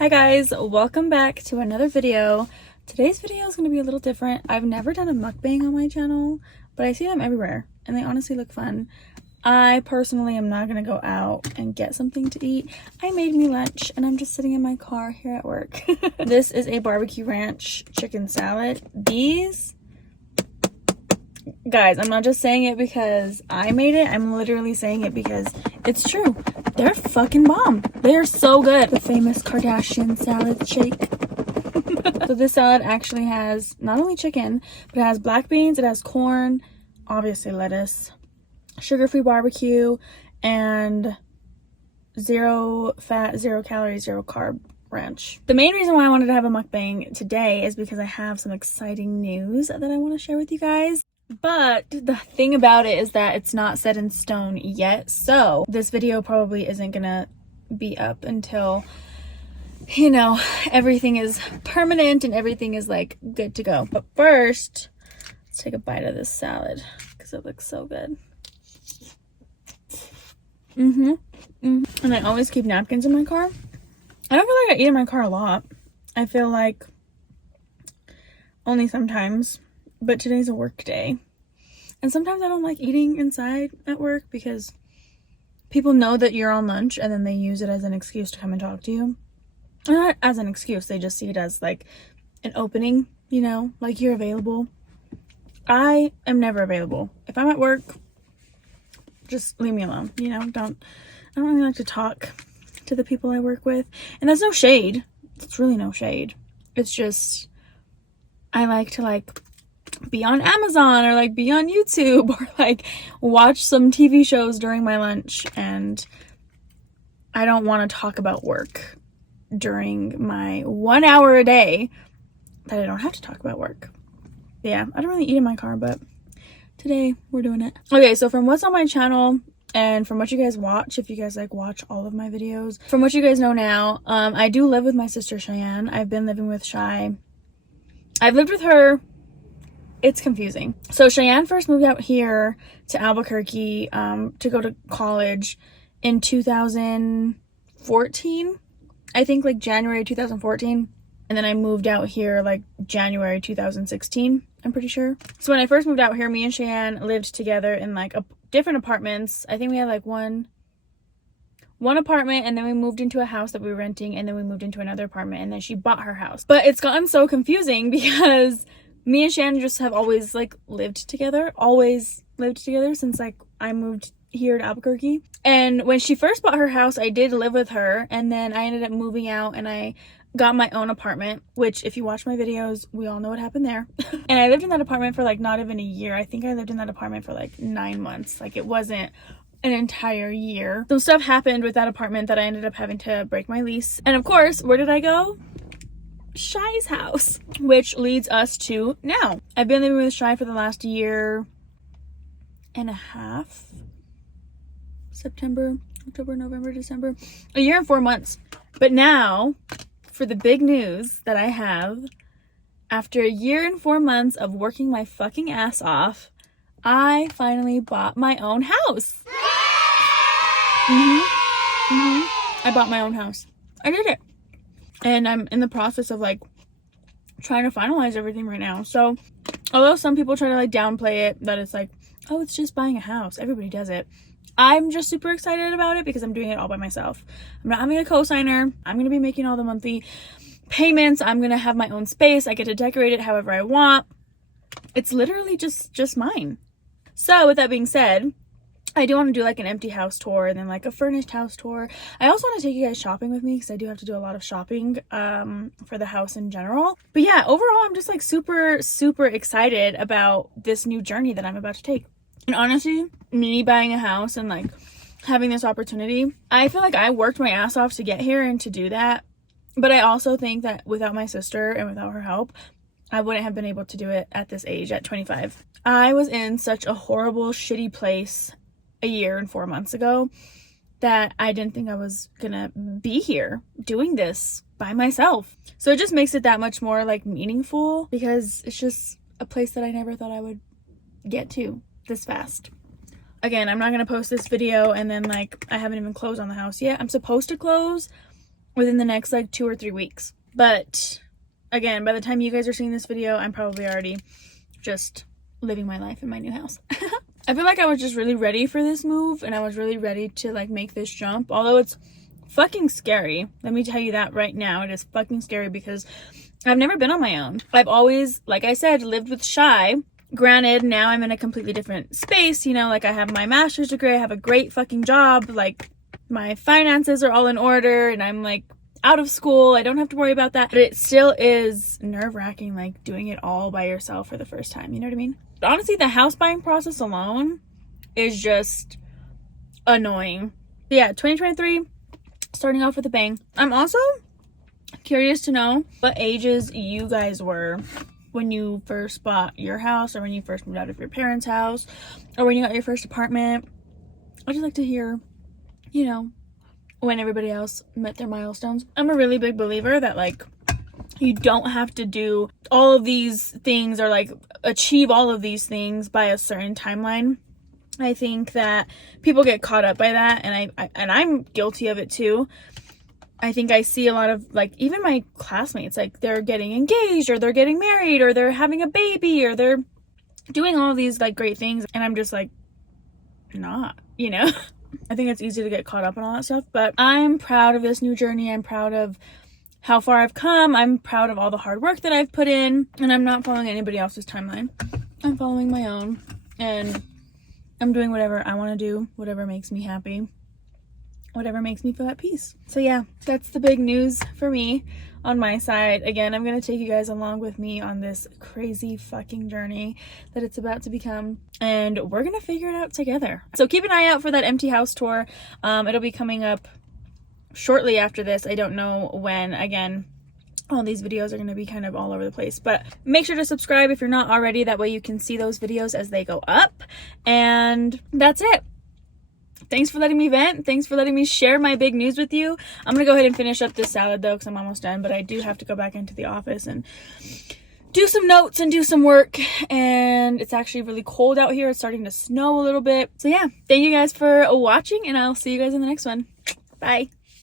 Hi guys, welcome back to another video. Today's video is going to be a little different. I've never done a mukbang on my channel, but I see them everywhere and they honestly look fun. I personally am not going to go out and get something to eat. I made me lunch and I'm just sitting in my car here at work. This is a barbecue ranch chicken salad. These, guys, I'm not just saying it because I made it. I'm literally saying it because it's true. They're fucking bomb. They are so good. The famous Kardashian salad shake. So this salad actually has not only chicken, but it has black beans, it has corn, obviously lettuce, sugar-free barbecue, and 0 fat, 0 calories, 0 carb ranch. The main reason why I wanted to have a mukbang today is because I have some exciting news that I want to share with you guys. But the thing about it is that it's not set in stone yet, so this video probably isn't gonna be up until, you know, everything is permanent and everything is like good to go. But first, let's take a bite of this salad because it looks so good. And I always keep napkins in my car. I don't feel like I eat in my car a lot. I feel like only sometimes. But today's a work day. And sometimes I don't like eating inside at work because people know that you're on lunch and then they use it as an excuse to come and talk to you. Not as an excuse, they just see it as like an opening, you know, like you're available. I am never available. If I'm at work, just leave me alone, you know, I don't really like to talk to the people I work with. And that's no shade. It's really no shade. It's just, I like to be on Amazon or be on YouTube or watch some TV shows during my lunch, and I don't want to talk about work during my 1 hour a day that I don't have to talk about work. Yeah, I don't really eat in my car, but today we're doing it. Okay, so from what's on my channel and from what you guys watch, if you guys watch all of my videos, from what you guys know now, I do live with my sister Cheyenne. I've been living with Shy. I've lived with her. It's confusing. So Cheyenne first moved out here to Albuquerque to go to college in 2014. I think January 2014. And then I moved out here January 2016, I'm pretty sure. So when I first moved out here, me and Cheyenne lived together in different apartments. I think we had one apartment, and then we moved into a house that we were renting, and then we moved into another apartment, and then she bought her house. But it's gotten so confusing because me and Shannon just have always lived together since I moved here to Albuquerque. And when she first bought her house, I did live with her, and then I ended up moving out and I got my own apartment, which if you watch my videos, we all know what happened there. And I lived in that apartment for not even a year. I think I lived in that apartment for 9 months. It wasn't an entire year. Some stuff happened with that apartment that I ended up having to break my lease. And of course, where did I go? Shy's house, which leads us to now. I've been living with Shy for the last year and a half. September, October, November, December. A year and 4 months. But now, for the big news that I have, after a year and 4 months of working my fucking ass off, I finally bought my own house. I bought my own house. I did it. And I'm in the process of trying to finalize everything right now. So although some people try to downplay it, that it's oh, it's just buying a house, everybody does it, I'm just super excited about it because I'm doing it all by myself. I'm not having a co-signer. I'm going to be making all the monthly payments. I'm going to have my own space. I get to decorate it however I want. It's literally just mine. So with that being said, I do want to do an empty house tour and then a furnished house tour. I also want to take you guys shopping with me because I do have to do a lot of shopping for the house in general. But yeah, overall, I'm just super excited about this new journey that I'm about to take. And honestly, me buying a house and having this opportunity, I feel I worked my ass off to get here and to do that. But I also think that without my sister and without her help, I wouldn't have been able to do it at this age, at 25. I was in such a horrible, shitty place a year and 4 months ago that I didn't think I was gonna be here doing this by myself. So it just makes it that much more meaningful because it's just a place that I never thought I would get to this fast. Again, I'm not gonna post this video and then I haven't even closed on the house yet. I'm supposed to close within the next like 2 or 3 weeks. But again, by the time you guys are seeing this video, I'm probably already just living my life in my new house. I feel like I was just really ready for this move, and I was really ready to like make this jump, although it's fucking scary. Let me tell you that right now. It is fucking scary because I've never been on my own. I've always, like I said, lived with Shy. Granted, now I'm in a completely different space, you know, like I have my master's degree, I have a great fucking job, like my finances are all in order, and I'm like out of school. I don't have to worry about that, but it still is nerve-wracking, like doing it all by yourself for the first time, you know what I mean? But honestly, the house buying process alone is just annoying. But yeah, 2023, starting off with a bang. I'm also curious to know what ages you guys were when you first bought your house, or when you first moved out of your parents' house, or when you got your first apartment. I'd just like to hear, you know, when everybody else met their milestones. I'm a really big believer that like you don't have to do all of these things or like achieve all of these things by a certain timeline. I think that people get caught up by that, and I'm guilty of it too. I think I see a lot of like even my classmates, like they're getting engaged, or they're getting married, or they're having a baby, or they're doing all of these like great things, and I'm just like not, you know. I think it's easy to get caught up in all that stuff, but I'm proud of this new journey. I'm proud of how far I've come. I'm proud of all the hard work that I've put in, and I'm not following anybody else's timeline. I'm following my own, and I'm doing whatever I want to do, whatever makes me happy, whatever makes me feel at peace. So yeah, that's the big news for me on my side. Again, I'm going to take you guys along with me on this crazy fucking journey that it's about to become, and we're going to figure it out together. So keep an eye out for that empty house tour. It'll be coming up shortly after this. I don't know when. Again, all these videos are going to be kind of all over the place, but make sure to subscribe if you're not already. That way you can see those videos as they go up. And that's it. Thanks for letting me vent. Thanks for letting me share my big news with you. I'm going to go ahead and finish up this salad though, because I'm almost done, but I do have to go back into the office and do some notes and do some work. And it's actually really cold out here. It's starting to snow a little bit. So yeah, thank you guys for watching, and I'll see you guys in the next one. Bye.